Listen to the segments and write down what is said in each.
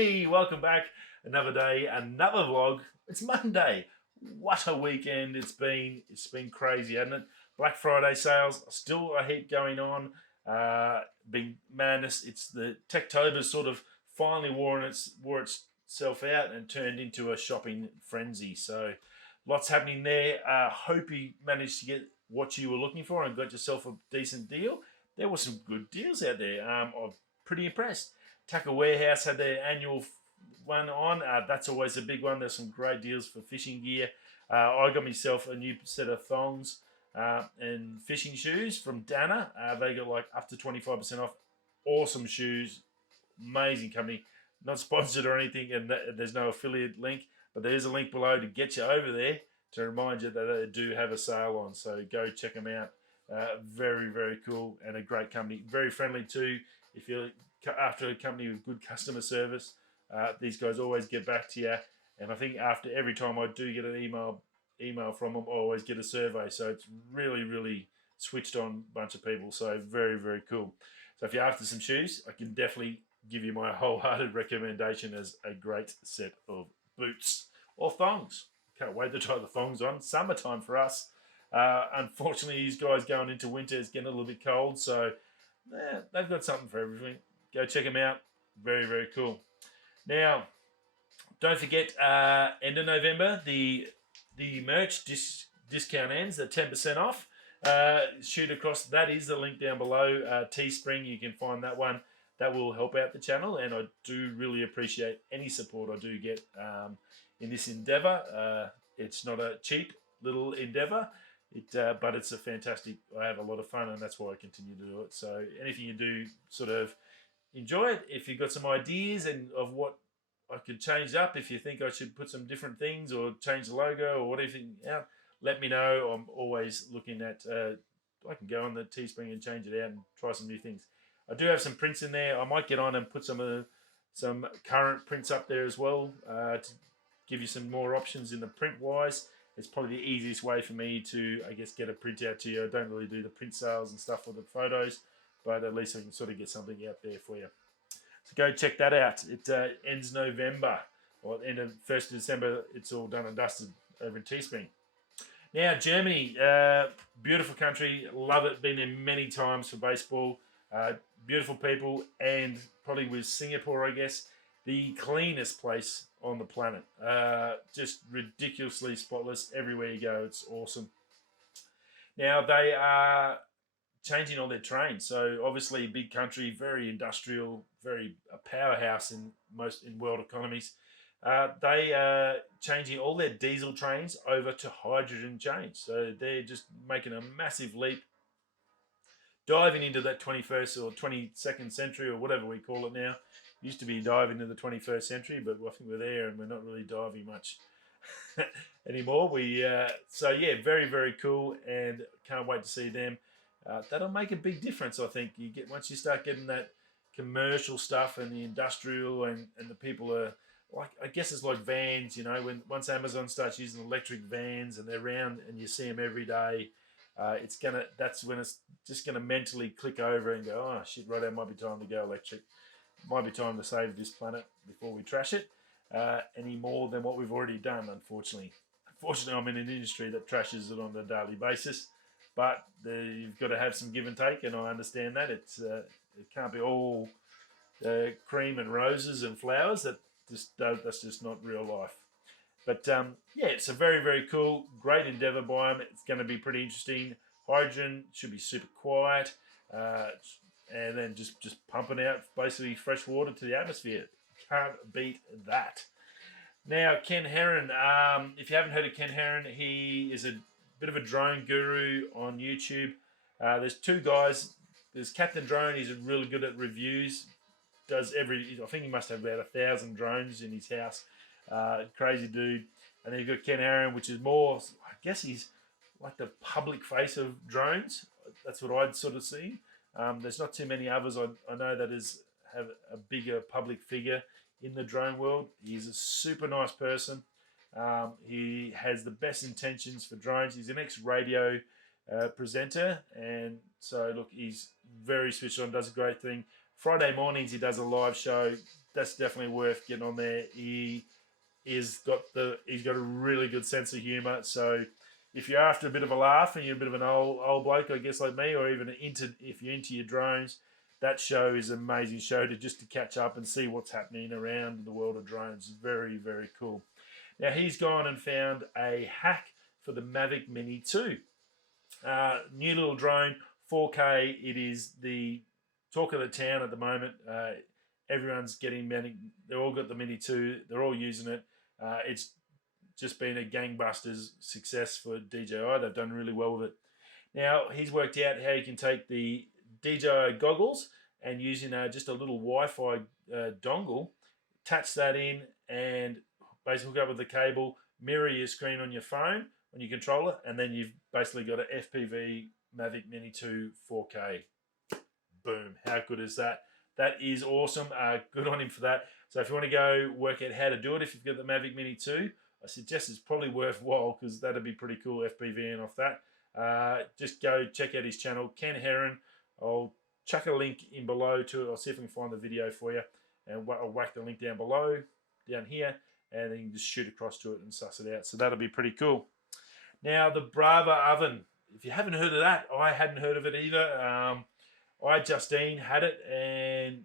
Hey, welcome back. Another day, another vlog. It's Monday. What a weekend it's been. It's been crazy, hasn't it? Black Friday sales, still a heap going on. Big madness. It's the Techtober sort of finally wore itself out and turned into a shopping frenzy. So lots happening there. Hope you managed to get what you were looking for and got yourself a decent deal. There were some good deals out there. I'm pretty impressed. Tucker Warehouse had their annual one on. That's always a big one. There's some great deals for fishing gear. I got myself a new set of thongs and fishing shoes from Dana. They got like up to 25% off. Awesome shoes. Amazing company. Not sponsored or anything, and there's no affiliate link, but there is a link below to get you over there to remind you that they do have a sale on. So go check them out. Very, very cool and a great company. Very friendly too. If you're after a company with good customer service, these guys always get back to you. And I think after every time I do get an email from them, I always get a survey. So it's really, really switched on bunch of people. So very, very cool. So if you're after some shoes, I can definitely give you my wholehearted recommendation as a great set of boots or thongs. Can't wait to try the thongs on. Summertime for us. Unfortunately, these guys going into winter, it's getting a little bit cold. So they've got something for everything. Go check them out. Very, very cool. Now, don't forget, end of November, the merch discount ends at 10% off. Shoot across. That is the link down below. Teespring, you can find that one. That will help out the channel, and I do really appreciate any support I do get in this endeavour. It's not a cheap little endeavour, but it's a fantastic. I have a lot of fun, and that's why I continue to do it. So anything you do, sort of enjoy it. If you've got some ideas and of what I could change up, if you think I should put some different things or change the logo or whatever out, let me know. I'm always looking at. I can go on the Teespring and change it out and try some new things. I do have some prints in there. I might get on and put some current prints up there as well to give you some more options in the print wise. It's probably the easiest way for me to, I guess, get a print out to you. I don't really do the print sales and stuff for the photos, but at least I can sort of get something out there for you. So go check that out. It ends November, or end of 1st of December. It's all done and dusted over in Teespring. Now, Germany, beautiful country. Love it. Been there many times for baseball. Beautiful people, and probably with Singapore, I guess, the cleanest place on the planet. Just ridiculously spotless everywhere you go. It's awesome. Now, they are changing all their trains. So obviously, big country, very industrial, very a powerhouse in world economies. They are changing all their diesel trains over to hydrogen trains. So they're just making a massive leap, diving into that 21st or 22nd century or whatever we call it now. Used to be diving into the 21st century, but I think we're there and we're not really diving much anymore. So yeah, very, very cool, and can't wait to see them. That'll make a big difference, I think. Once you start getting that commercial stuff and the industrial and the people are like, I guess it's like vans, you know, once Amazon starts using electric vans and they're around and you see them every day, that's when it's just gonna mentally click over and go, oh shit, right, it might be time to go electric. Might be time to save this planet before we trash it any more than what we've already done, unfortunately. Unfortunately, I'm in an industry that trashes it on a daily basis, but you've got to have some give and take, and I understand that. It can't be all cream and roses and flowers. That's just not real life. But yeah, it's a very, very cool, great endeavour by them. It's going to be pretty interesting. Hydrogen should be super quiet, and then just pumping out basically fresh water to the atmosphere. Can't beat that. Now, kenherron. If you haven't heard of kenherron, he is a bit of a drone guru on YouTube. There's two guys. There's Captain Drone. He's really good at reviews. I think he must have about 1,000 drones in his house. Crazy dude. And then you've got kenherron, which is more, I guess he's like the public face of drones. That's what I'd sort of see. There's not too many others I know that have a bigger public figure in the drone world. He's a super nice person. He has the best intentions for drones. He's an ex-radio presenter, and so look, he's very switched on, does a great thing. Friday mornings he does a live show, that's definitely worth getting on there. He's got a really good sense of humour. So if you're after a bit of a laugh and you're a bit of an old bloke, I guess like me, or even if you're into your drones, that show is an amazing show to catch up and see what's happening around the world of drones. Very, very cool. Now he's gone and found a hack for the Mavic Mini 2. New little drone, 4K. It is the talk of the town at the moment. Everyone's getting Mini. They've all got the Mini 2. They're all using it. It's just been a gangbusters success for DJI. They've done really well with it. Now he's worked out how you can take the DJI goggles and using just a little Wi-Fi dongle, attach that in, and basically hook up with the cable, mirror your screen on your phone on your controller, and then you've basically got an FPV Mavic Mini 2 4K. Boom! How good is that? That is awesome. Good on him for that. So if you want to go work out how to do it, if you've got the Mavic Mini 2, I suggest it's probably worthwhile because that'd be pretty cool FPVing off that. Just go check out his channel, kenherron. I'll chuck a link in below to it. I'll see if I can find the video for you, and I'll whack the link down below, down here, and then you can just shoot across to it and suss it out. So that'll be pretty cool. Now the Brava oven. If you haven't heard of that, I hadn't heard of it either. Justine had it, and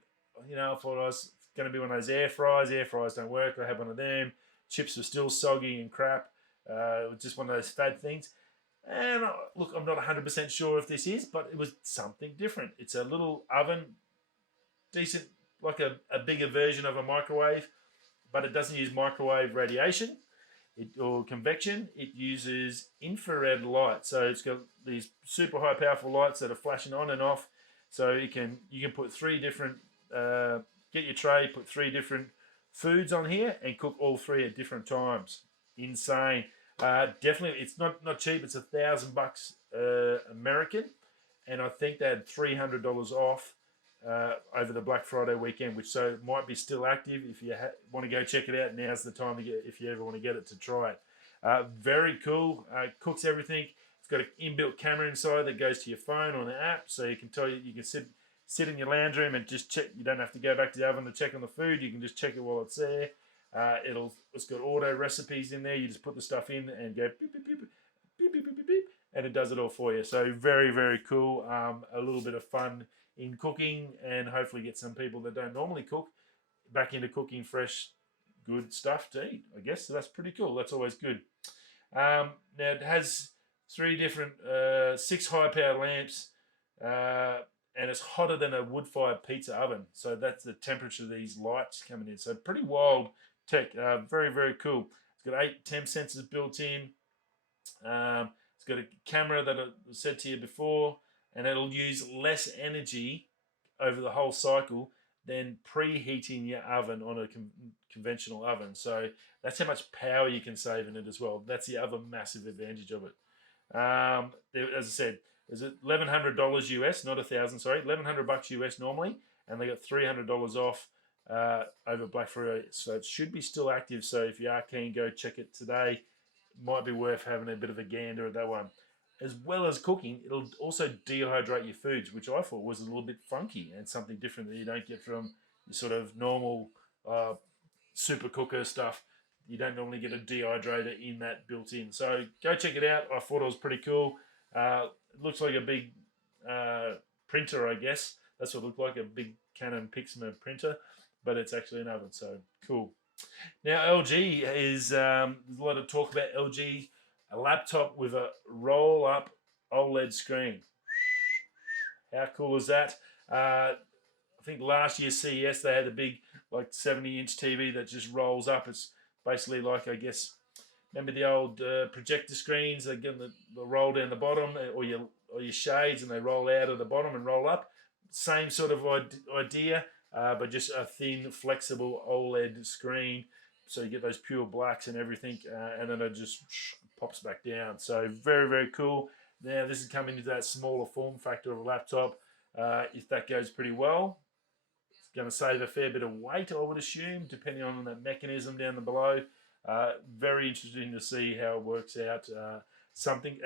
I thought I was going to be one of those air fryers. Air fryers don't work. I had one of them. Chips were still soggy and crap. It was just one of those fad things. And look, I'm not 100% sure if this is, but it was something different. It's a little oven, decent, like a bigger version of a microwave, but it doesn't use microwave radiation or convection. It uses infrared light. So it's got these super high powerful lights that are flashing on and off. So you can put 3 different, get your tray, put 3 different foods on here and cook all 3 at different times. Insane. Definitely, it's not cheap. It's $1,000 American, and I think they had $300 off over the Black Friday weekend, which so might be still active. If you want to go check it out, now's the time to get. If you ever want to get it, to try it. Very cool. Cooks everything. It's got an inbuilt camera inside that goes to your phone on the app, so you can sit in your lounge room and just check. You don't have to go back to the oven to check on the food. You can just check it while it's there. It's got auto recipes in there. You just put the stuff in and go beep, beep, beep, beep, beep, beep, beep, beep, and it does it all for you. So very, very cool. A little bit of fun in cooking, and hopefully get some people that don't normally cook back into cooking fresh, good stuff to eat, I guess. So that's pretty cool. That's always good. Now it has 3 different, 6 high-power lamps, and it's hotter than a wood-fired pizza oven. So that's the temperature of these lights coming in. So pretty wild tech. Very, very cool. It's got 8 temp sensors built in. It's got a camera that I said to you before, and it'll use less energy over the whole cycle than preheating your oven on a conventional oven. So that's how much power you can save in it as well. That's the other massive advantage of it. As I said, is it $1,100 US, not $1,000? Sorry, $1,100 US normally, and they got $300 off over Black Friday. So it should be still active. So if you are keen, go check it today. Might be worth having a bit of a gander at that one. As well as cooking, it'll also dehydrate your foods, which I thought was a little bit funky and something different that you don't get from your sort of normal super cooker stuff. You don't normally get a dehydrator in that built in. So go check it out. I thought it was pretty cool. It looks like a big printer, I guess. That's what it looked like, a big Canon Patent printer, but it's actually an oven, so cool. Now LG is, there's a lot of talk about LG, a laptop with a roll-up OLED screen. How cool is that? I think last year CES they had a big like 70-inch TV that just rolls up. It's basically like, I guess, remember the old projector screens? They get the roll down the bottom, or your shades, and they roll out of the bottom and roll up. Same sort of idea, but just a thin, flexible OLED screen. So you get those pure blacks and everything, and then it just pops back down. So very, very cool. Now this is coming into that smaller form factor of a laptop. If that goes pretty well, it's going to save a fair bit of weight, I would assume, depending on that mechanism down below. Very interesting to see how it works out. Something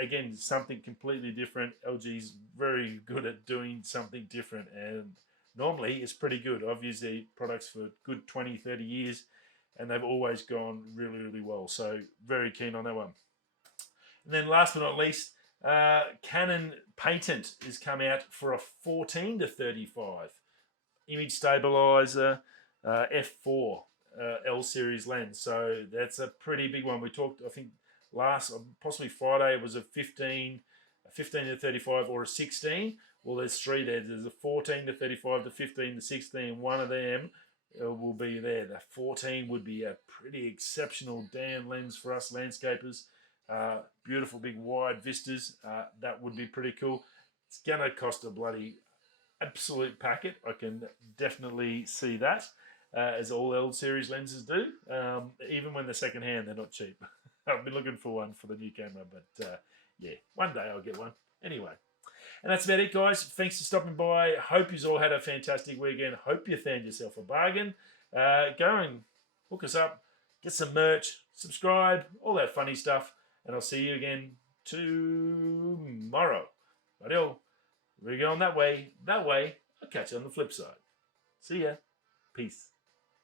completely different. LG's very good at doing something different, and normally is pretty good. I've used their products for good 20, 30 years, and they've always gone really, really well. So very keen on that one. And then last but not least, Canon Patent has come out for a 14 to 35 image stabilizer f4 L series lens. So that's a pretty big one. We talked, I think, last, possibly Friday, it was a 15 to 35 or a 16. Well, there's three there. There's a 14 to 35, the 15 to 16. One of them will be there. The 14 would be a pretty exceptional damn lens for us landscapers. Beautiful big wide vistas. That would be pretty cool. It's going to cost a bloody absolute packet. I can definitely see that, as all L series lenses do. Even when they're second hand, they're not cheap. I've been looking for one for the new camera, but yeah, one day I'll get one. Anyway, and that's about it, guys. Thanks for stopping by. Hope you all had a fantastic weekend. Hope you found yourself a bargain. Go and hook us up, get some merch, subscribe, all that funny stuff, and I'll see you again tomorrow. Rightio. We're going that way. I'll catch you on the flip side. See ya. Peace.